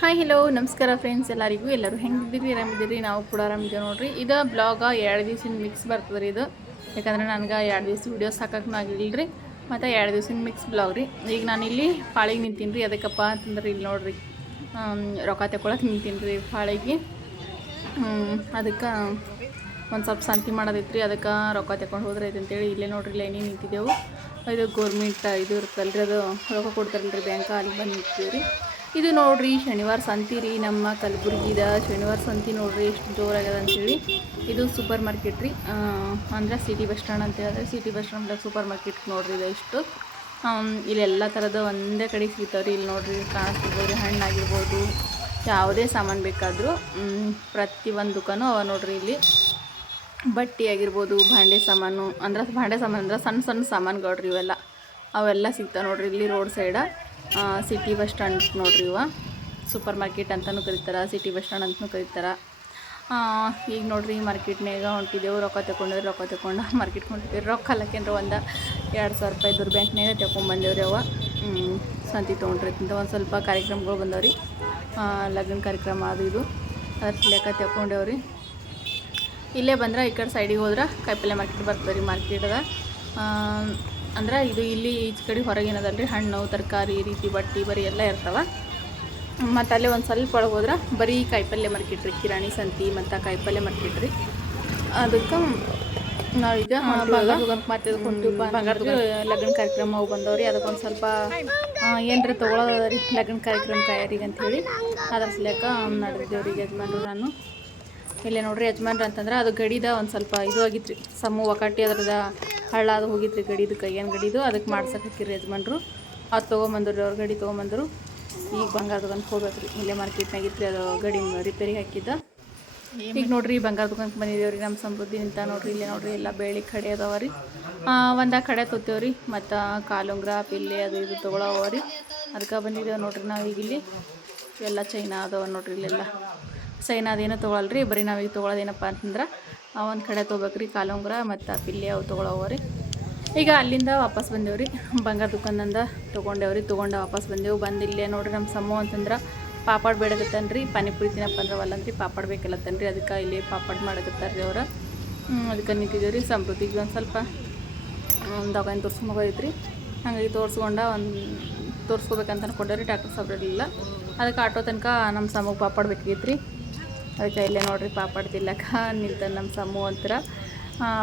Hi hello ನಮಸ್ಕಾರ friends ಎಲ್ಲರಿಗೂ ಎಲ್ಲರೂ ಹೆಂಗಿದ್ದೀರಿ? ಆರಾಮಿದ್ದೀರಿ? ನಾವು ಕೂಡ ಆರಾಮಿದ್ದೀವಿ ನೋಡ್ರಿ. ಇದು ಬ್ಲಾಗ ಎರಡು ದಿವ್ಸಿನ ಮಿಕ್ಸ್ ಬರ್ತದೆ ರೀ ಇದು. ಯಾಕಂದ್ರೆ ನನಗೆ ಎರಡು ದಿವ್ಸ ವೀಡಿಯೋಸ್ ಹಾಕಕ್ಕೂ ಆಗಿಲ್ಲ ರೀ ಮತ್ತು ಎರಡು ದಿವ್ಸಿನ ಮಿಕ್ಸ್ ಬ್ಲಾಗ್ ರೀ. ಈಗ ನಾನು ಇಲ್ಲಿ ಪಾಳಿಗೆ ನಿಂತೀನಿ ರೀ ಅದಕ್ಕಪ್ಪ ಅಂತಂದ್ರೆ ಇಲ್ಲಿ ನೋಡ್ರಿ ರೊಕ್ಕ ತಗೊಳಕ್ಕೆ ನಿಂತೀನಿ ರೀ ಪಾಳಿಗೆ ಅದಕ್ಕೆ ಒಂದು ಸ್ವಲ್ಪ ಸಂತಿ ರೀ ಅದಕ್ಕೆ ರೊಕ್ಕ ತಗೊಂಡು ಹೋದ್ರೆ ಐತೆ ಅಂತೇಳಿ ಇಲ್ಲೇ ನೋಡ್ರಿ ಲೈನಿ ನಿಂತಿದ್ದೆವು. ಇದು ಗೋರ್ಮೆಂಟ್ ಇದು ಇರ್ತಲ್ಲ ರೀ ಅದು ರೊಕ್ಕ ಕೊಡ್ತಾರಲ್ಲ ರೀ ಬ್ಯಾಂಕ. ಅಲ್ಲಿ ಬಂದು ನಿಂತಿದ್ದೀವಿ ರೀ ಇದು ನೋಡ್ರಿ, ಶನಿವಾರ ಸಂತಿ ನಮ್ಮ ಕಲಬುರ್ಗಿದ ಶನಿವಾರ ಸಂತಿ ನೋಡ್ರಿ, ಎಷ್ಟು ಜೋರಾಗ್ಯದ ಅಂತೇಳಿ. ಇದು ಸೂಪರ್ ಮಾರ್ಕೆಟ್ ರೀ. ಅಂದ್ರೆ ಸಿಟಿ ಬಸ್ ಸ್ಟ್ಯಾಂಡ್ ಅಂತ ಹೇಳಿದ್ರೆ city bus stand super market ನೋಡ್ರಿ ಇದು ಇಷ್ಟು ಇಲ್ಲೆಲ್ಲ ಥರದ ಒಂದೇ ಕಡೆ ಸಿಗ್ತಾವ್ರಿ. ಇಲ್ಲಿ ನೋಡ್ರಿ ಕಾಣಿಸ್ತಿರ್ಬೋದು ಹಣ್ಣಾಗಿರ್ಬೋದು, ಯಾವುದೇ ಸಾಮಾನು ಬೇಕಾದರೂ. ಪ್ರತಿ ಒಂದು ದುಕಾನು ಅವ ನೋಡ್ರಿ ಇಲ್ಲಿ. ಬಟ್ಟೆ ಆಗಿರ್ಬೋದು, ಭಾಂಡೆ ಸಾಮಾನು, ಅಂದ್ರೆ ಭಾಂಡೆ ಸಾಮಾನು ಅಂದ್ರೆ ಸಣ್ಣ ಸಣ್ಣ ಸಾಮಾನುಗಳು ರೀ ಇವೆಲ್ಲ. ಅವೆಲ್ಲ ಸಿಗ್ತಾವೆ ನೋಡ್ರಿ ಇಲ್ಲಿ ರೋಡ್ ಸೈಡ ಸಿಟಿ ಬಸ್ ಸ್ಟ್ಯಾಂಡ್ ನೋಡ್ರಿ ಇವ. ಸೂಪರ್ ಮಾರ್ಕೆಟ್ ಅಂತಲೂ ಕರೀತಾರೆ, ಸಿಟಿ ಬಸ್ ಸ್ಟ್ಯಾಂಡ್ ಅಂತಲೂ ಕರೀತಾರೆ. ಈಗ ನೋಡ್ರಿ ಮಾರ್ಕೆಟ್ನಾಗ ಹೊಂಟಿದ್ದೆವು ರೊಕ್ಕ ತಗೊಂಡ್ರಿ, ರೊಕ್ಕ ತಗೊಂಡು ಮಾರ್ಕೆಟ್ ಹೊಂಟಿದ್ದೀವಿ ರೊಕ್ಕ ಅಲ್ಲಕ್ಕೇನ್ರ ಒಂದು ಎರಡು ಸಾವಿರ ರೂಪಾಯಿ ಇದ್ರ ಬ್ಯಾಂಕ್ನಾಗ ತಗೊಂಡ್ಬಂದೇವ್ರಿ ಅವ. ಸಂತಿ ತೊಗೊಂಡ್ರಿ. ಅಂತ ಒಂದು ಸ್ವಲ್ಪ ಕಾರ್ಯಕ್ರಮಗಳು ಬಂದವ್ರಿ. ಲಗ್ನ ಕಾರ್ಯಕ್ರಮ ಅದು ಇದು. ಅದ್ರ ಲೆಕ್ಕ ತಗೊಂಡೇವ್ರಿ. ಇಲ್ಲೇ ಬಂದ್ರೆ ಈ ಕಡೆ ಸೈಡಿಗೆ ಹೋದ್ರೆ ಕಾಯಿಪಲ್ಲೆ ಮಾರ್ಕೆಟ್ ಬರ್ತದೆ ರೀ ಮಾರ್ಕೆಟದ ಅಂದ್ರೆ ಇದು ಇಲ್ಲಿ ಈಚೆ ಕಡೆ ಹೊರಗೇನದಲ್ಲ ರೀ ಹಣ್ಣು ತರಕಾರಿ ಈ ರೀತಿ ಬಟ್ಟೆ ಬರೀ ಎಲ್ಲ ಇರ್ತಾವೆ. ಮತ್ತು ಅಲ್ಲೇ ಒಂದು ಸ್ವಲ್ಪ ಒಳಗೆ ಹೋದ್ರೆ ಬರೀ ಕಾಯಿಪಲ್ಲೆ ಮಾರ್ಕೆಟ್ ರೀ ಕಿರಾಣಿ ಸಂತಿ ಮತ್ತು ಕಾಯಿಪಲ್ಲೆ ಮಾರ್ಕೆಟ್ ರೀ ಅದಕ್ಕೆ ನಾವೀಗ ಲಗ್ನ ಕಾರ್ಯಕ್ರಮ ಅವು ಬಂದವ್ರಿ ಅದಕ್ಕೊಂದು ಸ್ವಲ್ಪ ಏನರ ತೊಗೊಳೋದ್ರಿ ಲಗ್ನ ಕಾರ್ಯಕ್ರಮ ಕಾಯಾರಿಗೆ ಅಂಥೇಳಿ ಅದ್ರ ಸಲಕ್ಕ ನಡೆದಿದ್ದೇವ್ರಿ ಯಜಮಾನ್ರು ನಾನು. ಇಲ್ಲೇ ನೋಡ್ರಿ ಯಜಮಾನ್ರ ಅಂತಂದ್ರೆ ಅದು ಗಡಿದ ಒಂದು ಸ್ವಲ್ಪ ಇದು ಆಗಿತ್ತು ರೀ ಸಮು ಒಕಾಟಿ ಅದ್ರದ ಹಳ್ಳ ಅದು ಹೋಗಿತ್ತು ರೀ ಗಡಿದು, ಕೈಯನ್ ಗಡಿದು. ಅದಕ್ಕೆ ಮಾಡ್ಸಕ್ಕೆ ಹಾಕಿರಿ ಯಜಮಾನ್ರು. ಅದು ತೊಗೊಂಬಂದ್ರು, ಅವ್ರ ಗಡಿ ತೊಗೊಂಬಂದರು. ಈಗ ಬಂಗಾರ ದುಕಾನ್ಗೆ ಹೋಗ್ಬೇಕು ರೀ ಇಲ್ಲೇ ಮಾರ್ಕೆಟ್ನಾಗ ಇತ್ತು ರೀ ಅದು ಗಡಿ ರಿಪೇರಿ ಹಾಕಿದ್ದ. ಈಗ ನೋಡ್ರಿ ಬಂಗಾರ ದುಕಾನ್ಗೆ ಬಂದಿದ್ದೇವ್ರಿ ನಮ್ಮ ಸಮೃದ್ಧಿ ಅಂತ ನೋಡ್ರಿ. ಇಲ್ಲೇ ನೋಡ್ರಿ ಎಲ್ಲ ಬೇಳಿ ಕಡೆ ಅದಾವ ರೀ ಒಂದಾಗ ಕಡೆ ತೊತ್ತೇವೆ ರೀ ಮತ್ತು ಕಾಲುಂಗ್ರ, ಪಿಲ್ಲೆ ಅದು ಇದು ತೊಗೊಳವ ರೀ ಅದಕ್ಕೆ ಬಂದಿದ್ದೇವೆ ನೋಡ್ರಿ ನಾವು ಈಗ ಇಲ್ಲಿ. ಎಲ್ಲ ಚೈನಾ ಅದಾವ ನೋಡ್ರಿ ಇಲ್ಲೆಲ್ಲ. ಚೈನಾ ಅದೇನೋ ರೀ ಬರೀ ನಾವೀಗ ತೊಗೊಳೋದೇನಪ್ಪ ಅಂತಂದ್ರೆ ಒಂದು ಕಡೆ ತೊಗೋಬೇಕ್ರಿ ಕಾಲುಂಗ್ರ ಮತ್ತು ಪಿಲ್ಲೆ ಅವು ತೊಗೊಳವ ರೀ ಈಗ ಅಲ್ಲಿಂದ ವಾಪಸ್ ಬಂದೇವ್ರಿ, ಬಂಗಾರ ದುಕಾನಂದ ತೊಗೊಂಡೇವ್ರಿ, ತೊಗೊಂಡು ವಾಪಸ್ ಬಂದೆವು. ಬಂದು ಇಲ್ಲೇ ನೋಡ್ರಿ ನಮ್ಮ ಸಮ್ಮು ಅಂತಂದ್ರೆ ಪಾಪಡ್ ಬೇಡಕತ್ತನ್ರಿ, ಪಾನಿಪುರಿ ತಿನ್ನಪ್ಪ ಅಂದ್ರೆ ಒಲ್ಲಂದ್ರಿ ಪಾಪಡ್ ಬೇಕಲ್ಲತ್ತನ್ರಿ, ಅದಕ್ಕೆ ಇಲ್ಲಿ ಪಾಪಡ್ ಮಾಡಕತ್ತಾರ್ರಿ ಅವ್ರು. ಅದಕ್ಕೆ ನಿಂತಿದ್ದೇವೆ ರೀ ಸಮೃದ್ಧಿಗೆ ಒಂದು ಸ್ವಲ್ಪ ದವಾಖಾನೆ ರೀ ಹಾಗಾಗಿ ತೋರಿಸ್ಕೊಂಡ ಒಂದು ತೋರಿಸ್ಕೋಬೇಕಂತ ಅನ್ಕೊಂಡೇವ್ರಿ, ಡಾಕ್ಟರ್ ಸಾಬ್ರು ಇರಲಿಲ್ಲ ಅದಕ್ಕೆ ಆಟೋ ತನಕ ನಮ್ಮ ಸಮ್ಮಗೆ ಪಾಪಡ್ ಬೇಕಿತ್ತು ಅದಕ್ಕೆ ಇಲ್ಲೇ ನೋಡ್ರಿ, ಪಾಪಡ್ ತಿಲ್ಲಕ ನಿಂತ ನಮ್ಮ ಸಮ್ಮು ಹತ್ರ.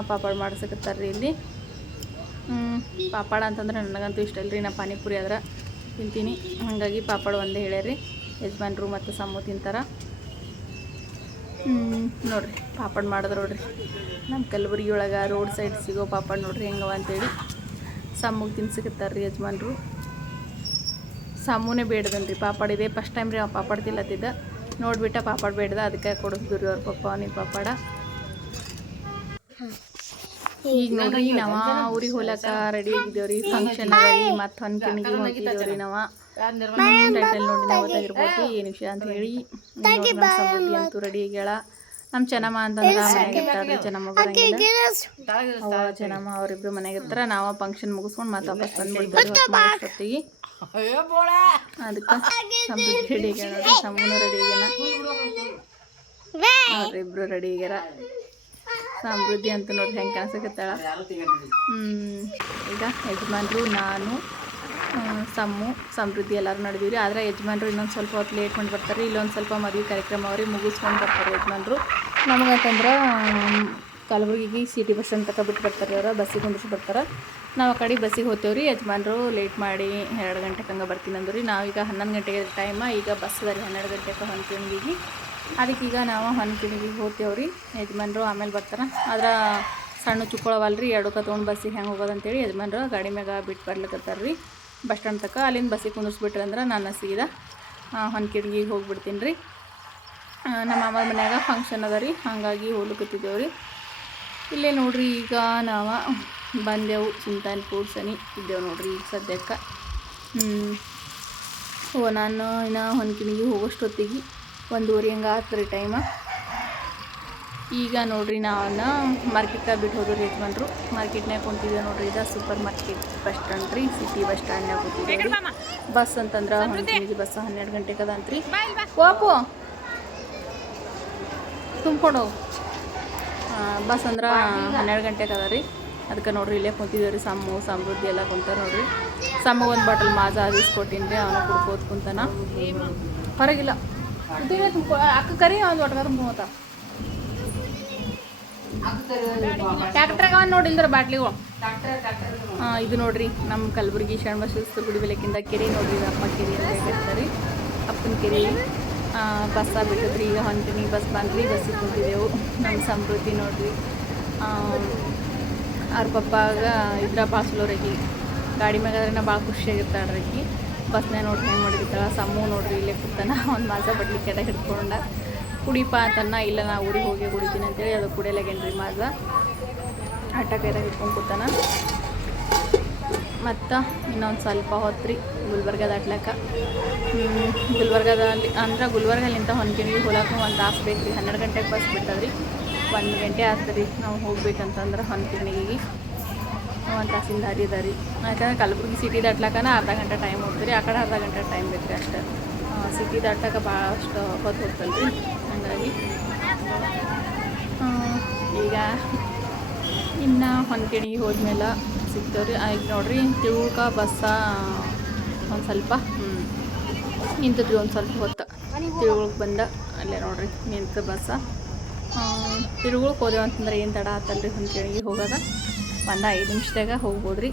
ಪಾಪಡ್ ಮಾಡ್ಸಕತ್ತಾರ್ರಿ ಇಲ್ಲಿ. ಪಾಪಡ ಅಂತಂದ್ರೆ ನನಗಂತೂ ಇಷ್ಟ ಇಲ್ಲ ರೀ ನಾ ಪಾನಿಪುರಿ ಆದ್ರೆ ತಿಂತೀನಿ. ಹಾಗಾಗಿ ಪಾಪಡ್ ಒಂದೇ ಹೇಳ್ಯಾರಿ ಯಜಮಾನ್ರು ಮತ್ತು ಸಮ್ಮು ತಿಂತಾರ. ನೋಡ್ರಿ, ಪಾಪಡ್ ಮಾಡಿದ್ರು ನೋಡ್ರಿ. ನಮ್ಮ ಕಲಬುರಗಿ ಒಳಗೆ ರೋಡ್ ಸೈಡ್ ಸಿಗೋ ಪಾಪಡ್ ನೋಡ್ರಿ, ಹೆಂಗವ ಅಂತೇಳಿ. ಸಮ್ಮಗೆ ತಿನ್ಸಕತ್ತಾರ ರೀ ಯಜಮಾನ್ರು. ಸಮ್ಮುನೇ ಬೇಡದನ್ರಿ, ಪಾಪಡ್ ಇದೆ. ಫಸ್ಟ್ ಟೈಮ್ ರೀ ಪಾಪಡ್ ತಿಲ್ಲತ್ತಿದ್ದ ನೋಡ್ಬಿಟ್ಟ ಪಾಪಾಡ ಬೇಡ್ದ ಅದಕ್ಕೆ ಕೊಡಿಸಿದ್ರು ಅವ್ರ ಪಪ್ಪ ಅವನಿಗೆ ಪಾಪಾಡ. ಈಗ ನೋಡ್ರಿ ನಾವ ಊರಿಗೆ ಹೋಲಕ ರೆಡಿ ಆಗಿದ್ದೇವ್ರಿ. ಫಂಕ್ಷನ್ ಅದ ರೀ ಮತ್ತು ಹೋಗಿದ್ದೇವ್ರಿ ನಾವ. ಟೈಟಲ್ ನೋಡಿ ನಾವು ಗೊತ್ತಾಗಿರ್ಬೋದು ಏನು ವಿಷಯ ಅಂತ ಹೇಳಿ. ಅಂತೂ ರೆಡಿ ಆಗ್ಯಾಳ. ನಮ್ಮ ಚೆನ್ನಮ್ಮ ಅಂತಂದ್ರೆ ಚೆನ್ನಮ್ಮ ಬರಂಗಿಲ್ಲ ಚೆನ್ನಮ್ಮ ಅವರಿಬ್ರು ಮನೆಗೆ ಇರ್ತಾರ ನಾವು ಫಂಕ್ಷನ್ ಮುಗಿಸ್ಕೊಂಡು ಮತ್ತೆ ವಾಪಸ್ ಬಂದ್ಬಿಡ್ತೀವಿ ಅದಕ್ಕೆ ಸಮೃದ್ಧಿ ರೆಡಿ ಸಮೂನು ರೆಡಿ ಆಗ್ಯಾನ ಅವ್ರಿಬ್ರು ರೆಡಿ ಆಗ್ಯಾರ ಸಮೃದ್ಧಿ ಅಂತ ನೋಡ್ರಿ ಹೆಂಗೆ ಕಾಣಿಸಕತ್ತಾಳ. ಹ್ಮ್, ಈಗ ಯಜಮಾನ್ರು ನಾನು ಸಮ್ಮು ಸಮೃದ್ಧಿ ಎಲ್ಲರೂ ನಡೆದೀವಿ ಆದರೆ ಯಜಮಾನ್ರು ಇನ್ನೊಂದು ಸ್ವಲ್ಪ ಹೊತ್ತು ಲೇಟ್ ಮಾಡಿ ಬರ್ತಾರೆ. ಇಲ್ಲೊಂದು ಸ್ವಲ್ಪ ಮದುವೆ ಕಾರ್ಯಕ್ರಮ ಅವ್ರಿಗೆ ಮುಗಿಸ್ಕೊಂಡು ಬರ್ತಾರೆ ಯಜಮಾನ್ರು. ನಮಗಂತಂದ್ರೆ ಕಲಬುರ್ಗಿಗೆ ಸಿಟಿ ಬಸ್ ಅಂತ ಬಿಟ್ಟು ಬರ್ತಾರೆ ಅವ್ರು, ಬಸ್ಸಿಗೆ ಕುಂದಿಸಿ ಬರ್ತಾರೆ. ನಾವು ಆ ಕಡೆ ಬಸ್ಸಿಗೆ ಹೋಗ್ತೇವೆ ರೀ, ಯಜಮಾನ್ರು ಲೇಟ್ ಮಾಡಿ ಎರಡು ಗಂಟೆಗೆ ಹಂಗೆ ಬರ್ತೀನಿ ಅಂದ್ರಿ ನಾವೀಗ ಹನ್ನೊಂದು ಗಂಟೆಗೆ ಟೈಮ ಈಗ ಬಸ್ ಅದ ರೀ, ಹನ್ನೆರಡು ಗಂಟೆಗೆ ಹೊನ್ಕಿಣಿಗೆ ಅದಕ್ಕೆ ಈಗ ನಾವು ಹೊನ್ಕಿಣಿಗೆ ಹೋಗ್ತೇವೆ ರೀ, ಯಜಮಾನ್ರು ಆಮೇಲೆ ಬರ್ತಾರೆ. ಆದ್ರೆ ಸಣ್ಣ ಚುಕ್ಕೊಳವಲ್ಲ ರೀ ಎರಡು ತೊಗೊಂಡು ಬಸ್ಸಿಗೆ ಹೆಂಗೆ ಹೋಗೋದಂತೇಳಿ ಯಜಮಾನರು ಗಾಡಿ ಮ್ಯಾಗ ಬಿಟ್ಟು ಬರ್ಲಿಕ್ಕತ್ತಾರ ರೀ ಬಸ್ ಸ್ಟ್ಯಾಂಡ್ ತಕ್ಕ ಅಲ್ಲಿಂದ ಬಸ್ಸಿಗೆ ಕುಂದಿಸ್ಬಿಟ್ರಿ ಅಂದ್ರೆ ನಾನು ಸೀದಾ ಹೊನ್ಕಿಣಿಗೆ ಹೋಗ್ಬಿಡ್ತೀನಿ ರೀ. ನಮ್ಮ ಮಾಮ ಮನ್ಯಾಗ ಫಂಕ್ಷನ್ ಅದ ರೀ ಹಾಗಾಗಿ ಹೋಗ್ಲಿಕತ್ತಿದ್ದೇವೆ ರೀ ಇಲ್ಲೇ ನೋಡ್ರಿ ಈಗ ನಾವು ಬಂದೆವು ಚಿಂತಾನ್ ಕೂಡ್ಸನಿ ಇದ್ದೇವೆ ನೋಡ್ರಿ ಈಗ ಸದ್ಯಕ್ಕೆ. ಹ್ಞೂ ಓ ನಾನು ಇನ್ನು ಹೊನ್ಕಿನಿಗೆ ಹೋಗೋಷ್ಟೊತ್ತಿಗೆ ಒಂದೂವರೆ ಹಂಗೆ ಆಗ್ತದೆ ಟೈಮ ಈಗ ನೋಡ್ರಿ ನಾವು ಮಾರ್ಕೆಟ್ಗೆ ಬಿಟ್ಟು ಹೋದ್ರಿ ಯಜಮಾನ್ರು. ಮಾರ್ಕೆಟ್ನಾಗ ಕುಂತಿದ್ದೆ ನೋಡ್ರಿ ಇದು ಸೂಪರ್ ಮಾರ್ಕೆಟ್ ಬಸ್ ಸ್ಟ್ಯಾಂಡ್ ರೀ ಸಿಟಿ ಬಸ್ ಸ್ಟ್ಯಾಂಡ್ನಾಗ ಕೂತಿದ್ದೀವಿ ಬಸ್ ಅಂತಂದ್ರೆ ಬಸ್ ಹನ್ನೆರಡು ಗಂಟೆಗೆ ಅದಂತ್ರಿ. ಓಪು ತುಂಬ್ಕೊಂಡು ಬಸ್ ಅಂದ್ರೆ ಹನ್ನೆರಡು ಗಂಟೆಗೆ ಅದ ರೀ. ಅದಕ್ಕೆ ನೋಡ್ರಿ ಇಲ್ಲೇ ಕುಂತಿದ್ದೇವೆ ರೀ ಸಮ್ಮು ಸಮೃದ್ಧಿ ಎಲ್ಲ ಕುಂತಾರೆ ನೋಡ್ರಿ. ಸಮ್ಮಗೆ ಒಂದು ಬಾಟಲ್ ಮಾಜಾ ಇಸ್ಕೊಟ್ಟಿನಿ ರೀ, ಅವನು ಕುಡ್ಕೋದು ಕುಂತಾನ. ಹೊರಗಿಲ್ಲ ಇದೇ ತುಂಬ್ಕೊ ಅಕ್ಕ ಕರಿ ಒಂದು ಒಟ್ಗ ಮೂವತ್ತ. ಟ್ಯಾಕ್ಟ್ರಾಗ ನೋಡಿಲ್ದ್ರ ಬಾಟ್ಲಿಗಳು ಹಾಂ ಇದು ನೋಡ್ರಿ ನಮ್ಮ ಕಲಬುರಗಿ ಶರಣ ಗುಡಿ ಬೆಳಕಿಂದ ಕೆರೆ ನೋಡ್ರಿ, ಅಪ್ಪ ಕೆರೆ ಅಪ್ಪನ ಕೆರೆ. ಬಸ್ಸ ಬಿಟ್ಟಿದ್ರಿ ಈಗ ಹೊಂಟಿನಿ ಬಸ್ ಬಂದ್ರಿ ಬಸ್ಸಿಗೆ ಕುಂತಿದ್ದೆವು ನಮ್ಮ ಸಮೃದ್ಧಿ ನೋಡ್ರಿ. ಅವ್ರ ಪಪ್ಪಾಗ ಇದ್ರ ಬಾಸ್ಲೋರಗಿ, ಗಾಡಿ ಮ್ಯಾಗಾದ್ರೆ ಭಾಳ ಖುಷಿಯಾಗಿರ್ತಾಳ್ರಿ ಆಕಿ. ಬಸ್ನಾಗ ನೋಡ್ರಿ ಹೆಂಗೆ ಮಾಡಿರ್ತಾಳ ಸಮ್ಮು ನೋಡ್ರಿ ಇಲ್ಲೇ ಕೂತಾನ, ಒಂದು ಮಾಸ ಬಡ್ಲಿ ಕೆಡ ಹಿಡ್ಕೊಂಡ ಕುಡಿಪ ಅಂತನ್ನ, ಇಲ್ಲ ನಾ ಊರಿಗೆ ಹೋಗಿ ಕುಡಿತೀನಿ ಅಂತೇಳಿ, ಅದು ಕುಡಿಯಲಾಗೇನ್ರಿ ಮಾಸ ಆಟ ಕೈದಾಗ ಹಿಡ್ಕೊಂಡು ಕೂತಾನ. ಮತ್ತು ಇನ್ನೊಂದು ಸ್ವಲ್ಪ ಹೊತ್ರಿ ಗುಲ್ಬರ್ಗ ದಾಟ್ಲಕ್ಕ ಗುಲ್ಬರ್ಗದಲ್ಲಿ ಅಂದ್ರೆ ಗುಲ್ಬರ್ಗಲಿಂದ ಹೊನ್ಕಿಣಿಗೆ ಹೋಲಕ್ಕೆ ಒಂದು ತಾಸು ಬೇಕು ರೀ ಹನ್ನೆರಡು ಗಂಟೆಗೆ ಬಸ್ ಬಿಟ್ಟದ್ರಿ. ಒಂದು ಗಂಟೆ ಆಗ್ತದೆ ರೀ ನಾವು ಹೋಗ್ಬೇಕಂತಂದ್ರೆ ಹೊನ್ಕಿಣಿಗೆ ಒಂದು ತಾಸಿನ ದಾರಿ ಅದ ರೀ. ಯಾಕಂದ್ರೆ ಕಲಬುರ್ಗಿ ಸಿಟಿ ದಾಟ್ಲಕ್ಕನ ಅರ್ಧ ಗಂಟೆ ಟೈಮ್ ಹೋಗ್ತೀರಿ ಆ ಕಡೆ ಅರ್ಧ ಗಂಟೆ ಟೈಮ್ ಬೇಕು ರೀ ಅಷ್ಟೇ. ಸಿಟಿ ದಾಟಕ್ಕೆ ಭಾಳಷ್ಟು ಹೊತ್ತು ಹೋಗ್ತಲ್ಲ ರೀ ಹಾಗಾಗಿ ಈಗ ಇನ್ನು ಹೊನ್ಕಿಣಿಗೆ ಹೋದ್ಮೇಲೆ ಸಿಗ್ತೇವೆ ರೀ ಈಗ ನೋಡಿರಿ, ತಿಳ್ಕ ಬಸ್ಸ ಒಂದು ಸ್ವಲ್ಪ. ನಿಂತದ್ರಿ ಒಂದು ಸ್ವಲ್ಪ ಹೊತ್ತು. ತಿರುಗುಳಕ್ಕೆ ಬಂದ, ಅಲ್ಲೇ ನೋಡಿರಿ ನಿಂತ ಬಸ್ಸ ತಿರುಗುಳಕ್ಕೆ ಹೋದೆವು ಅಂತಂದ್ರೆ ಏನು ತಡ ಆತಲ್ರಿ ಹೊನ್ಕಿಣಿಗೆ ಹೋಗೋದ. ಒಂದು ಐದು ನಿಮಿಷದಾಗ ಹೋಗ್ಬೋದು ರೀ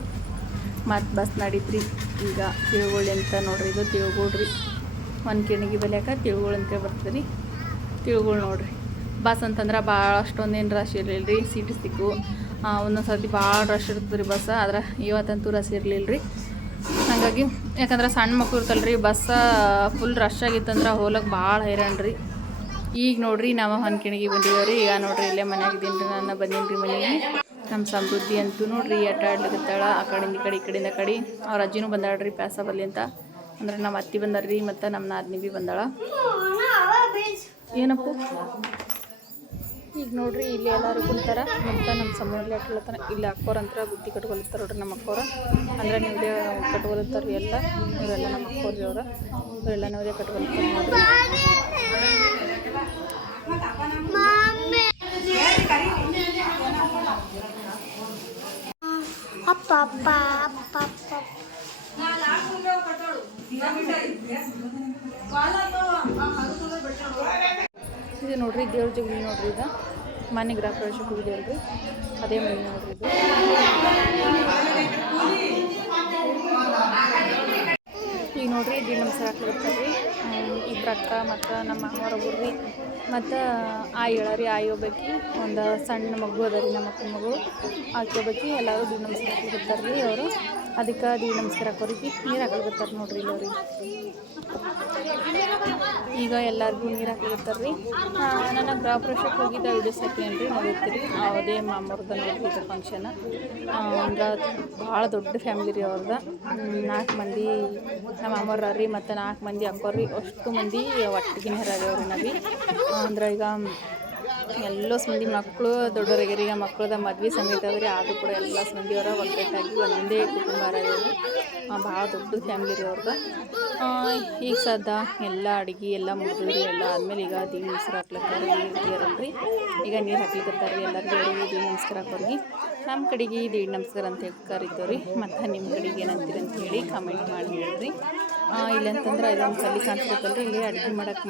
ಮತ್ತು ಬಸ್ ನಡೀತ್ರಿ. ಈಗ ತಿಳುಗುಳಿ ಅಂತ ನೋಡ್ರಿ, ಇದು ತಿಳ್ಗೊಳ್ರಿ. ಒಂದು ಕಿಣಗಿ ಬಲಿಯಾಕ ತಿಳುಗುಳು ಅಂತ ಬರ್ತದೆ ತಿಳುಗುಳು ನೋಡ್ರಿ. ಬಸ್ ಅಂತಂದ್ರೆ ಭಾಳ ಅಷ್ಟೊಂದೇನು ರಶ್ ಇರಲಿಲ್ಲ ರೀ ಸೀಟ್ ಸಿಕ್ಕು. ಒಂದೊಂದು ಸರ್ತಿ ಭಾಳ ರಶ್ ಇರ್ತದೆ ರೀ ಬಸ್ ಆದ್ರೆ ಇವತ್ತಂತೂ ರಶ್ ಇರಲಿಲ್ಲ ರೀ. ಹಾಗಾಗಿ ಯಾಕಂದ್ರೆ ಸಣ್ಣ ಮಕ್ಳು ಇರ್ತಲ್ಲ ರೀ ಬಸ್ಸ ಫುಲ್ ರಶ್ ಆಗಿತ್ತಂದ್ರೆ ಹೋಲಕ್ಕೆ ಭಾಳ ಹೈರಾಣ ರೀ. ಈಗ ನೋಡ್ರಿ ನಾವು ಹೊನ್ಕಿಣಿಗೆ ಬಂದಿದ್ದೇವೆ ರೀ. ಈಗ ನೋಡ್ರಿ ಇಲ್ಲೇ ಮನ್ಯಾಗ ಇದ್ದೀನಿ ರೀ ನಾನು ಬಂದೀನಿ ರೀ ಮನೆಗೆ. ನಮ್ಮ ಸಮೃದ್ಧಿ ಅಂತೂ ನೋಡ್ರಿ ಆಟ ಆ ಕಡೆಯಿಂದ ಈ ಕಡೆ, ಈ ಕಡೆಯಿಂದ ಕಡೆ. ಅವ್ರ ಅಜ್ಜಿನೂ ಬಂದಾಳ್ರಿ ಪ್ಯಾಸ ಬಲ್ಲಿ ಅಂತ. ಅಂದ್ರೆ ನಮ್ಮ ಅತ್ತಿ ಬಂದಾರ್ರಿ ಮತ್ತು ನಮ್ಮ ನಾದಿನಿ ಬಿ ಬಂದಾಳ. ಏನಪ್ಪು? ಈಗ ನೋಡ್ರಿ ಇಲ್ಲಿ ಎಲ್ಲರೂ ಕುಂತಾರ. ಮತ್ತು ನಮ್ಮ ಸಮೂಹದಲ್ಲಿ ಹಾಕ್ಲತ್ತಾರ ಇಲ್ಲಿ ಅಕ್ಕವರಂತ್ರ ಬುತ್ತಿ ಕಟ್ಕೊಳ್ತಾರ ನೋಡ್ರಿ ನಮ್ಮ ಅಕ್ಕೋರ. ಅಂದ್ರೆ ನೀವೇ ಕಟ್ಕೊಳ್ತಾರ ರೀ ಎಲ್ಲ. ಇವರೆಲ್ಲ ನಮ್ಮ ಅಕ್ಕೋರಿ ಅವ್ರ ಇವರೆಲ್ಲ ನೀವೇ ಕಟ್ಕೊಳ್ತಾರ ನೋಡ್ರಿ. ಅಪ್ಪ ಇದು ನೋಡ್ರಿ ದೇವ್ರ ಜಗಲಿ ನೋಡ್ರಿ ಇದು ಮನೆ ಗೃಹ ಪ್ರವೇಶಕ್ಕೆ ರೀ ಅದೇ ಮನೆ ನೋಡ್ರಿ ಇದು ಈಗ ನೋಡ್ರಿ ದಿ ನಮ್ಮ ಸರ್ ರೀ ಇಬ್ಬರು ಅಕ್ಕ ಮತ್ತು ನಮ್ಮ ಮಾಮರೊಬ್ಬರು ರೀ ಮತ್ತು ಆ ಹೇಳರಿ ಆಯಿ ಒಬ್ಬಾಕಿ ಒಂದು ಸಣ್ಣ ಮಗು ಅದ ರೀ, ನಮ್ಮ ಅಕ್ಕನ ಮಗು. ಆಕೆ ಎಲ್ಲರೂ ದಿ ನಮಸ್ಕಾರ ಹಾಕ್ಲಿಕ್ಕೆ ರೀ ಅವರು. ಅದಕ್ಕೆ ದಿ ನಮಸ್ಕಾರ ಹಾಕೋರಿಗೆ ನೀರು ಹಾಕ್ಲಿರ್ತಾರೆ ನೋಡ್ರಿ ಇಲ್ಲಿ ಈಗ ಎಲ್ಲರಿಗೂ ನೀರು ಹಾಕಿರ್ತಾರೆ ರೀ ನನ್ನ ಗೃಹ ಪ್ರವೇಶಕ್ಕೆ ಹೋಗಿದ್ದ ವಿಡಿಯೋಸ್ ರೀ ನೋಡಿರ್ತೀರಿ ಅದೇ ಮಾಮೂರ್ದ ನೋಡಿದ್ದು ಫಂಕ್ಷನ್ ಅಂದ್ರೆ ಭಾಳ ದೊಡ್ಡ ಫ್ಯಾಮಿಲಿ ರೀ ಅವ್ರದ್ದು ನಾಲ್ಕು ಮಂದಿ ನಮ್ಮ ಅಮ್ಮವ್ರ ರೀ ಮತ್ತು ನಾಲ್ಕು ಮಂದಿ ಅಕ್ಕೋರ್ರಿ. ಅಷ್ಟು ಮಂದಿ ಒಟ್ಟಿಗೆ ರೀ. ನಾವಿ ಅಂದ್ರೆ ಈಗ ಎಲ್ಲ ಸಂಧಿ ಮಕ್ಕಳು ದೊಡ್ಡವರಿಗೆ ಮಕ್ಕಳದ ಮದ್ವೆ ಸಮೇತ ಅದ್ರಿ. ಆದರೂ ಕೂಡ ಎಲ್ಲ ಸಂಧಿಯವರ ಒಗ್ಗಟ್ಟಾಗಿ ಒಂದೇ ಕುಟುಂಬ ಇರೋದು. ಭಾಳ ದೊಡ್ಡ ಫ್ಯಾಮಿಲಿ ರೀ ಅವ್ರದ್ದು ಈಗ ಸದ್ದ ಎಲ್ಲ ಅಡುಗೆ, ಎಲ್ಲ ಮುಗಿದ್ರಿ ಎಲ್ಲ ಆದಮೇಲೆ ಈಗ ದೀವ್ ನಮಸ್ಕಾರ ಹಾಕ್ಲತ್ತಾರ ಇರಲ್ರಿ ಈಗ ನೀರು ಹಾಕ್ಲಿಕ್ಕತ್ತಾರ ಎಲ್ಲರಿಗೂ ದೀವ್ ನಮಸ್ಕಾರ ಹಾಕೋರಿಗೆ ನಮ್ಮ ಕಡೆಗೆ ದೀಡ್ ನಮಸ್ಕಾರ ಅಂತ ಹೇಳಿ ಕರಿತೇವೆ ರೀ. ಮತ್ತು ನಿಮ್ಮ ಕಡೆಗೆ ಏನಂತೀರಿ ಅಂತ ಹೇಳಿ ಕಮೆಂಟ್ ಮಾಡಿ ಹೇಳ್ರಿ. ಇಲ್ಲಂತಂದ್ರೆ ಇದೊಂದು ಕಲ್ಲಿ ಕಾಣಿಸ್ಬೇಕಲ್ರಿ. ಇಲ್ಲಿ ಅಡುಗೆ ಮಾಡಕ್ಕೆ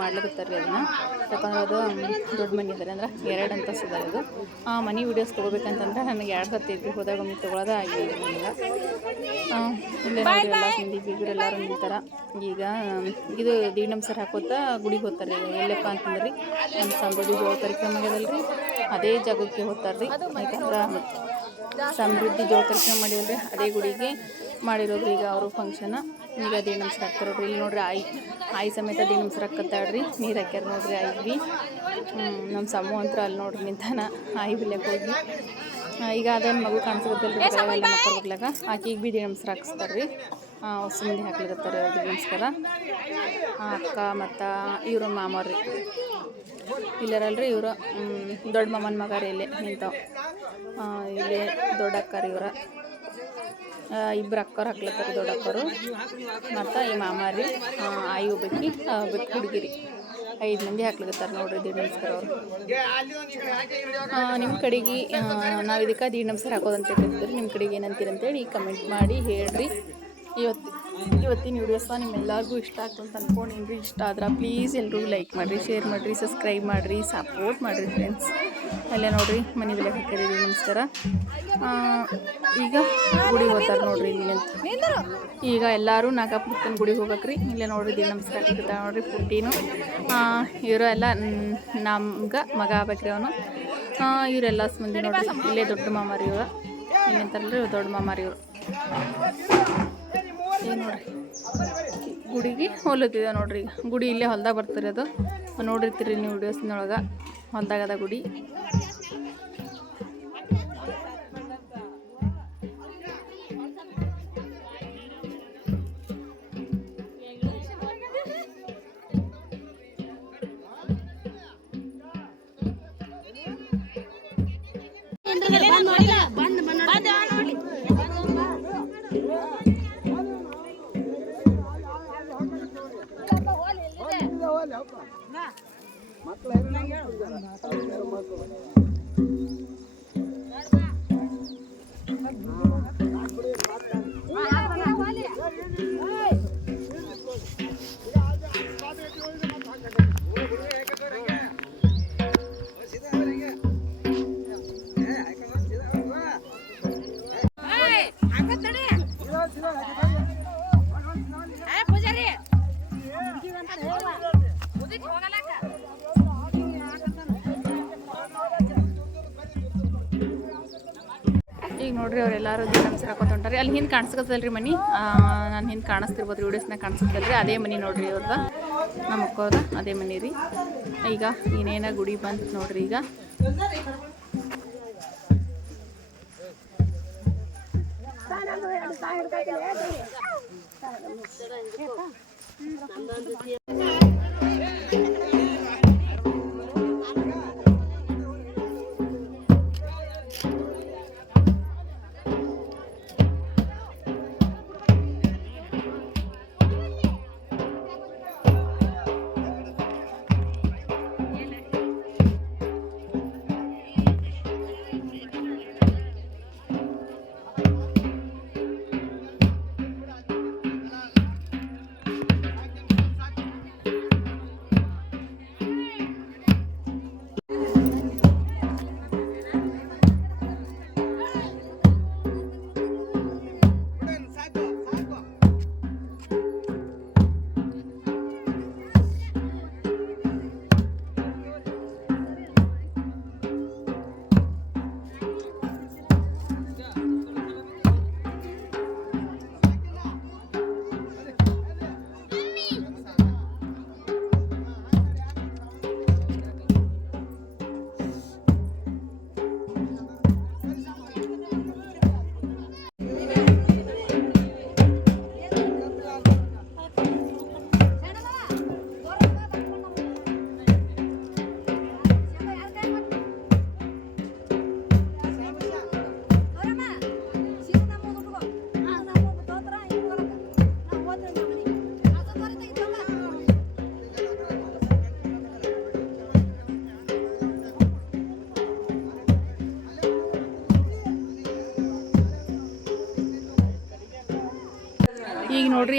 ರೀ ಅದನ್ನು. ಯಾಕಂದ್ರೆ ಅದು ದೊಡ್ಡ ಮನೆ ಇದ್ದಾರೆ ಅಂದ್ರೆ. ಎರಡು ಅಂತಸ್ತದ ಇದು ಆ, ಮನಿ ವೀಡಿಯೋಸ್ ತೊಗೋಬೇಕಂತಂದ್ರೆ ನನಗೆ ಎರಡು ಹತ್ತೈತಿ ಹೋದಾಗ ಒಮ್ಮೆ ತೊಗೊಳೋದೇ ಆಗಿಲ್ಲ ಇಲ್ಲೇ ನೋಡಿ ಎಲ್ಲ ಮಂದಿ ಬೀಗರು ಎಲ್ಲರೂ ನಿಂತಾರ. ಈಗ, ಇದು ದೀಡ್ ಸರ್ ಹಾಕೋತಾ ಗುಡಿಗೆ ಹೋಗ್ತಾರೆ. ಈಗ ಎಲ್ಲಪ್ಪ ಅಂತಂದ್ರೆ ನಮ್ಮ ಸಂಬದಿ ಜೋಳ ಕಾರ್ಯಕ್ರಮ ಆಗ್ಯದಲ್ರಿ. ಅದೇ ಜಾಗಕ್ಕೆ ಹೋಗ್ತಾರೆ ರೀ ಯಾಕಂದ್ರೆ ಸಮೃದ್ಧಿ ಜೋಳ ಕಾರ್ಯಕ್ರಮ ಮಾಡಿದ್ರಿ ಅದೇ ಗುಡಿಗೆ ಮಾಡಿರೋದು ಈಗ ಅವರು ಫಂಕ್ಷನ್ ಈಗ ದೇ ನಮ್ಸರ ಹಾಕ್ತಾರೋಡ್ರಿ ಇಲ್ಲಿ ನೋಡ್ರಿ ಆಯ್ ಆಯ್ ಸಮೇತ ದೇ ಸರ್ ಹಾಕತ್ತಾಳ್ರಿ. ನೀರು ಹಾಕ್ಯಾರ ನೋಡ್ರಿ ಆಯಿಗೆ ನಮ್ಮ ಸಮೂಹ ಅಂತ ಅಲ್ಲಿ ನೋಡ್ರಿ ನಿಂತಾನ ಆಯಿ ಬಿಲ್ಯಕ್ಕೆ ಹೋಗಿ. ಈಗ ಅದೇನು ಮಗು ಕಾಣಿಸ್ಕೊತಲ್ರಿ ಎಲ್ಲ ಮಕ್ಕಳು ಬಿಡಿ ಆಕಿಗೆ ಬಿ ದೇ ನಮಸ್ಕಾರ ಹಾಕಿಸ್ತಾರೆ ರೀ ಹೊಸ ಮಂದಿ ಹಾಕ್ಲಿಕತ್ತಾರೆ ಅವ್ರಿಗೆ ನಮಸ್ಕಾರ ಅಕ್ಕ ಮತ್ತು ಇವರು ಮಾಮರಿ ಇಲ್ಲರಲ್ರಿ ಇವರು ದೊಡ್ಡ ಮಾಮನ ಮಗ ರೀ ಇಲ್ಲಿ ನಿಂತಾವ. ಇಲ್ಲೇ ದೊಡ್ಡ ಅಕ್ಕರು ಇವರ. ಇಬ್ಬರು ಅಕ್ಕರು ಹಾಕ್ಲತ್ತಾರೆ ದೊಡ್ಡ ಅಕ್ಕರು. ಮತ್ತು ಈ ಮಾಮಾರಿ ಆಯಿ ಹುಡುಗಿರಿ ಒಬ್ಬಾಕಿ ಹುಡುಗಿ ರೀ ಐದು ಮಂದಿ ಹಾಕ್ಲಿಕತ್ತಾರ ನೋಡ್ರಿ ದೀಡ್ ನಮಸ್ಕಾರ ಅವರು. ನಿಮ್ಮ ಕಡೆಗೆ ನಾವು ಇದಕ್ಕೆ ದೀಡ್ ನಮಸ್ಕಾರ ಹಾಕೋದಂತ ಹೇಳ್ತಿದ್ರಿ ನಿಮ್ಮ ಕಡೆಗೆ ಏನಂತೀರಂತೇಳಿ ಕಮೆಂಟ್ ಮಾಡಿ ಹೇಳ್ರಿ. ಇವತ್ತು ಇವತ್ತಿನ ವಿಡಿಯೋಸ ನಿಮ್ಮೆಲ್ಲರಿಗೂ ಇಷ್ಟ ಆಗ್ತದೆ ಅಂತ ಅನ್ಕೊಂಡಿನ್ರಿ. ಇಷ್ಟ ಆದ್ರೆ ಪ್ಲೀಸ್ ಎಲ್ಲರೂ ಲೈಕ್ ಮಾಡಿರಿ ಶೇರ್ ಮಾಡಿರಿ ಸಬ್ಸ್ಕ್ರೈಬ್ ಮಾಡಿರಿ ಸಪೋರ್ಟ್ ಮಾಡಿರಿ ಫ್ರೆಂಡ್ಸ್ ಅಲ್ಲೇ ನೋಡಿರಿ, ಮನೆ ಬೆಲೆ ಹಾಕಿರಿ ನಮಸ್ಕಾರ. ಈಗ ಗುಡಿ ಹೋಗ್ತಾರೆ ನೋಡಿರಿ ಇಲ್ಲಿ ಅಂತ ಈಗ ಎಲ್ಲರೂ ನಾಗಪ್ಪನ ಗುಡಿಗೆ ಹೋಗಕ್ರಿ ಇಲ್ಲೇ ನೋಡಿರಿ ನಮಸ್ಕಾರ. ನೋಡ್ರಿ ಪುಟ್ಟಿನೂ. ಇವರು ಎಲ್ಲ ನಮ್ಗೆ ಮಗ ಆಗ್ಬೇಕ್ರಿ ಅವನು. ಇವರೆಲ್ಲ ಮಂದಿ ನೋಡ್ರಿ. ಇಲ್ಲೇ ದೊಡ್ಡ ಮಾಮಾರಿ ಇವರು. ಏನಂತಾರಲ್ರಿ ದೊಡ್ಡ ಮಾಮಾರಿ ಇವರು. ಗುಡಿಗೆ ಹೋಲತ್ತಿದೆ ನೋಡ್ರಿ. ಗುಡಿ ಇಲ್ಲೇ ಹೊಲ್ದಾಗ ಬರ್ತೀರಿ ಅದು. ನೋಡಿರ್ತೀರಿ ನೀವು ವಿಡಿಯೋಸ್ನೊಳಗೆ. ಅದ ಗುಡಿ. ಈಗ ಹೊಂಟಾರಿ ಅಲ್ಲಿ ಹಿಂದೆ ಕಾಣಿಸ್ಕೊತಲ್ರಿ ಮನಿ? ನಾನು ಹಿಂದೆ ಕಾಣಿಸ್ತಿರ್ಬೋದು ವಿಡಿಯೋಸ್ನಾಗ ಕಾಣಿಸ್ಕೊತಲ್ರಿ. ಅದೇ ಮನಿ ನೋಡ್ರಿ ಅವ್ರದ ನಮ್ಮ ಅಕ್ಕೋದ ಅದೇ ಮನಿ ರೀ. ಈಗ ಇನ್ನೇನ ಗುಡಿ ಬಂತು ನೋಡ್ರಿ ಈಗ.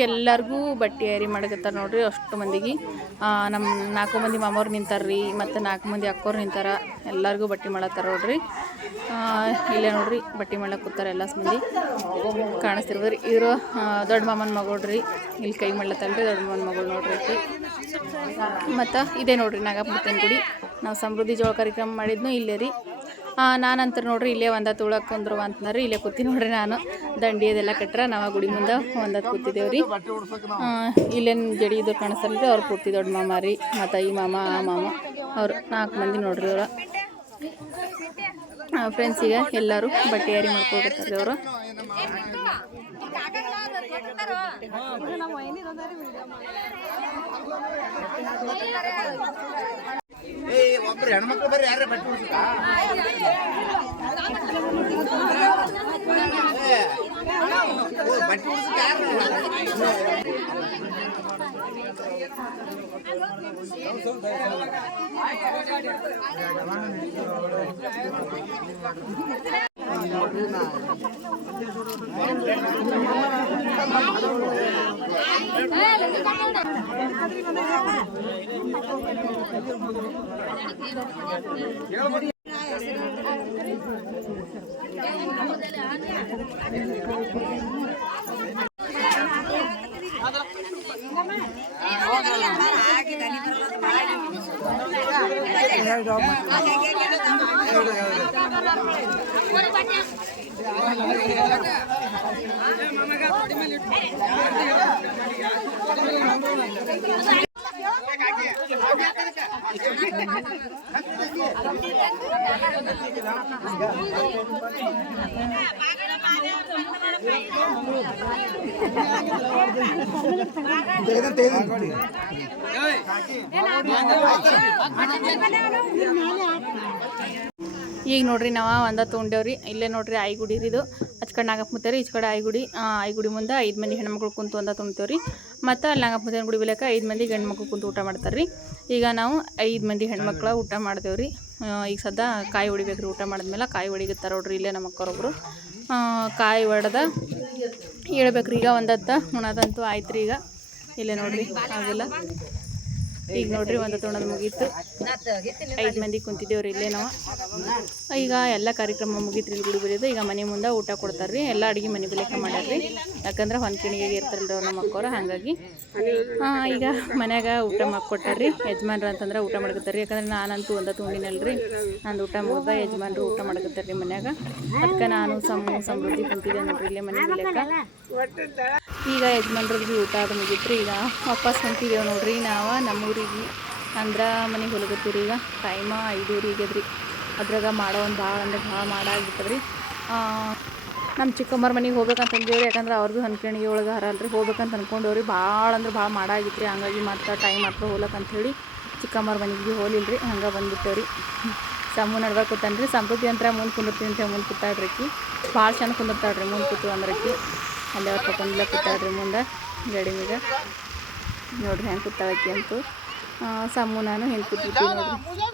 ಎಲ್ಲರಿಗೂ ಬಟ್ಟೆ ಏರಿ ಮಾಡಕತ್ತಾರ ನೋಡ್ರಿ ಅಷ್ಟು ಮಂದಿಗೆ. ನಮ್ಮ ನಾಲ್ಕು ಮಂದಿ ಮಾಮವ್ರು ನಿಂತಾರ್ರಿ, ಮತ್ತು ನಾಲ್ಕು ಮಂದಿ ಅಕ್ಕೋರು ನಿಂತಾರ, ಎಲ್ಲರಿಗೂ ಬಟ್ಟೆ ಮಾಡತ್ತಾರ ನೋಡ್ರಿ. ಇಲ್ಲೇ ನೋಡ್ರಿ, ಬಟ್ಟೆ ಮಾಡಕ್ಕೆ ಕೂತಾರೆ ಎಲ್ಲ ಮಂದಿ. ಕಾಣಿಸ್ತಿರ್ಬೋದ್ರಿ. ಇವರು ದೊಡ್ಡ ಮಾಮನ ಮಗಳ್ರಿ ಇಲ್ಲಿ ಕೈ ಮಾಡ್ಲತ್ತಲ್ರಿ ದೊಡ್ಡ ಮಾಮನ ಮಗಳು ನೋಡ್ರಿ ಮತ್ತು ಇದೇ ನೋಡ್ರಿ ನಾಗಪ್ಪನ ಗುಡಿ ನಾವು ಸಮೃದ್ಧಿ ಜೋಳ ಕಾರ್ಯಕ್ರಮ ಮಾಡಿದ್ನು ಇಲ್ಲೇ ರೀ ನಾನಂತ ನೋಡ್ರಿ, ಇಲ್ಲೇ ಒಂದ ತುಳಕ್ ಕುಂದ್ರು ಅಂತಂದ್ರೆ ಇಲ್ಲೇ ಕೂತಿ ನೋಡ್ರಿ ನಾನು. ದಂಡಿ ಅದೆಲ್ಲ ಕಟ್ಟರ ನಾವು ಗುಡಿ ಮುಂದೆ ಒಂದತ್ತು ಕೂತಿದ್ದೇವೆ ರೀ ಇಲ್ಲೇನು ಜಡಿ ಇದು ಕಾಣಿಸ್ತಲ್ರಿ ಅವ್ರು ಕೂತಿ ದೊಡ್ಡ ಮಾಮ ರೀ, ಮತ್ತು ಈ ಮಾಮ, ಆ ಮಾಮ, ಅವ್ರು ನಾಲ್ಕು ಮಂದಿ ನೋಡ್ರಿ ಅವ್ರ. ಫ್ರೆಂಡ್ಸ್ ಈಗ ಎಲ್ಲರೂ ಬಟ್ಟೆ ಯಾರಿ ಮಾಡ್ಕೊಳ್ತಾರೆ ಅವರು. ಏ ಒಬ್ರು ಹೆಣ್ಮಕ್ಳು ಬರ್ರಿ ಯಾರ ಬಟ್ಟೆ ಹಾಗೆ தேதன் தேதன் ஏய் காக்கி நான் நான் ಈಗ ನೋಡ್ರಿ ನಾವು ಒಂದ ತೊಗೊಂಡೇವ್ರಿ. ಇಲ್ಲೇ ನೋಡ್ರಿ ಐಗುಡಿ ರೀ ಇದು. ಅಚ್ಕಡೆ ನಾಗಪ್ಪ ಮುತ್ತೇರಿ ಈಚ ಕಡೆ ಆ, ಆಯ್ಗುಡಿ ಮುಂದೆ ಐದು ಮಂದಿ ಹೆಣ್ಮಕ್ಳು ಕುಂತು ಒಂದ ತೊಗೊಂತೇವ್ರಿ ಮತ್ತು ಅಲ್ಲಿ ನಾಗಪ್ಪ ಗುಡಿ ಬೆಳಕ ಐದು ಮಂದಿ ಗಂಡ್ಮಕ್ಳು ಕುಂತು ಊಟ ಮಾಡ್ತಾರೆ ರೀ ಈಗ ನಾವು ಐದು ಮಂದಿ ಹೆಣ್ಮಕ್ಳ ಊಟ ಮಾಡ್ತೇವ್ರಿ. ಈಗ ಸದ್ಯ ಕಾಯಿ ಹೊಡಿಬೇಕ್ರಿ ಊಟ ಮಾಡಿದ್ಮೇಲೆ ಕಾಯಿ ಹೊಡಿಗತ್ತಾರ ನೋಡ್ರಿ ಇಲ್ಲೇ ನಮ್ಮ ಅಕ್ಕರೊಬ್ರು ಕಾಯಿ ಹೊಡೆದ ಹೇಳ್ಬೇಕ್ರಿ ಈಗ ಒಂದತ್ತ ಉಣದಂತೂ ಆಯ್ತು ರೀ ಈಗ. ಇಲ್ಲೇ ನೋಡ್ರಿ ಆಗಿಲ್ಲ ಈಗ ನೋಡ್ರಿ ಒಂದು ತೋಣದ ಮುಗೀತು. ಐದು ಮಂದಿ ಕುಂತಿದ್ದೇವ್ರಿ ಇಲ್ಲೇ ನಾವು. ಈಗ ಎಲ್ಲ ಕಾರ್ಯಕ್ರಮ ಮುಗೀತ್ರಿ ಇಲ್ಲಿ ಗುಡಿ ಈಗ ಮನೆ ಮುಂದೆ ಊಟ ಕೊಡ್ತಾರೆ ರೀ ಎಲ್ಲ ಅಡುಗೆ ಮನೆ ಬೆಲೆಕ ಮಾಡ್ಯಾರ್ರಿ. ಯಾಕಂದ್ರೆ ಹೊಂದ್ಕಿಣಿಗೆ ಇರ್ತಾರಲ್ರಿ ಅವ್ರು ನಮ್ಮ ಅಕ್ಕೋರು ಹಾಗಾಗಿ ಆ, ಈಗ ಮನ್ಯಾಗ ಊಟ ಮಾಡ್ಕೊಟ್ಟಾರ್ರಿ ಯಜಮಾನ್ರು ಅಂತಂದ್ರೆ ಊಟ ಮಾಡ್ಕೊತಾರೆ ಯಾಕಂದ್ರೆ ನಾನಂತೂ ಒಂದ ತೊಗೊಂಡಿನಲ್ರಿ ನಂದು ಊಟ ಮುಗ್ದ ಯಜಮಾನ್ರು ಊಟ ಮಾಡ್ಕೊತಾರೆ ರೀ ಮನ್ಯಾಗ. ಅದಕ್ಕೆ ನಾನು ಸಮ ಸಮೃದ್ಧಿ ಕುಂತಿದ್ದೆ ನೋಡ್ರಿ ಇಲ್ಲೇ ಮನೆ ಬೆಲೆಕ ಈಗ ಯಜಮಾನ್ರಿಗೆ ಊಟ ಅದು ರೀ ಈಗ ವಾಪಸ್ ಹೊಂಟಿದ್ದೇವೆ ನೋಡ್ರಿ ನಾವು ನಮ್ಮೂರಿಗೆ. ಅಂದ್ರೆ ಮನೆಗೆ ಹೊಲಗತ್ತೀವಿ ಈಗ ಟೈಮ ಐದೂರಿಗೆ ರೀ ಅದ್ರಾಗ ಮಾಡೋ ಒಂದು ಭಾಳ ಅಂದ್ರೆ ಭಾಳ ಮಾಡಾಗ್ಬಿಟ್ಟದ್ರಿ ರೀ ನಮ್ಮ ಚಿಕ್ಕಮ್ಮರ ಮನೆಗೆ ಹೋಗ್ಬೇಕಂತ ಅಂದೇವ್ರಿ. ಯಾಕಂದ್ರೆ ಅವ್ರದ್ದು ಹನ್ಕಣಿಗೆ ಒಳಗೆ ಹರಲ್ರಿ ಹೋಗ್ಬೇಕಂತ ಅನ್ಕೊಂಡವ್ರಿ. ಭಾಳ ಅಂದ್ರೆ ಭಾಳ ಮಾಡಾಗಿತ್ತು ರೀ ಹಂಗಾಗಿ ಮತ್ತೆ ಟೈಮ್ ಹತ್ರ ಹೋಗ್ಲಕ್ಕಂಥೇಳಿ ಚಿಕ್ಕಮ್ಮರ ಮನೆಗೆ ಭೀ ರೀ ಹಂಗೆ ಬಂದ್ಬಿಟ್ಟೇವ್ರಿ. ಸಮ್ಮು ನಡ್ಬೇಕು ಕೂತಾನ್ರಿ. ಸಮೃದ್ಧಿ ಅಂತ ಮುಂದೆ ಕುಂದಿರ್ತೀನಿ ಅಂತ ಮುಂದೆ ಕೂತಾಡ್ರಿ ಭಾಳ ಚೆಂದ ಕುಂದಿರ್ತಾಳ್ರಿ ಮುಂದೆ ಕೂತು ಅಂದ್ರೆ ಆಕಿ ಅಲ್ಲೇ ಅವ್ರು ತಗೊಂಡ್ಲ ಕೂತಾಳ್ರಿ ಮುಂದೆ, ಗಾಡಿ ಮ್ಯಾಗ. ನೋಡ್ರಿ ಹೆಂಗೆ ಕೂತಾಳಕಿ ಅಂತೂ. ಸಮ್ಮು ನಾನು ಹೆಂಗೆ ಕೂತಿರ್ತೀವಿ ನೋಡ್ರಿ.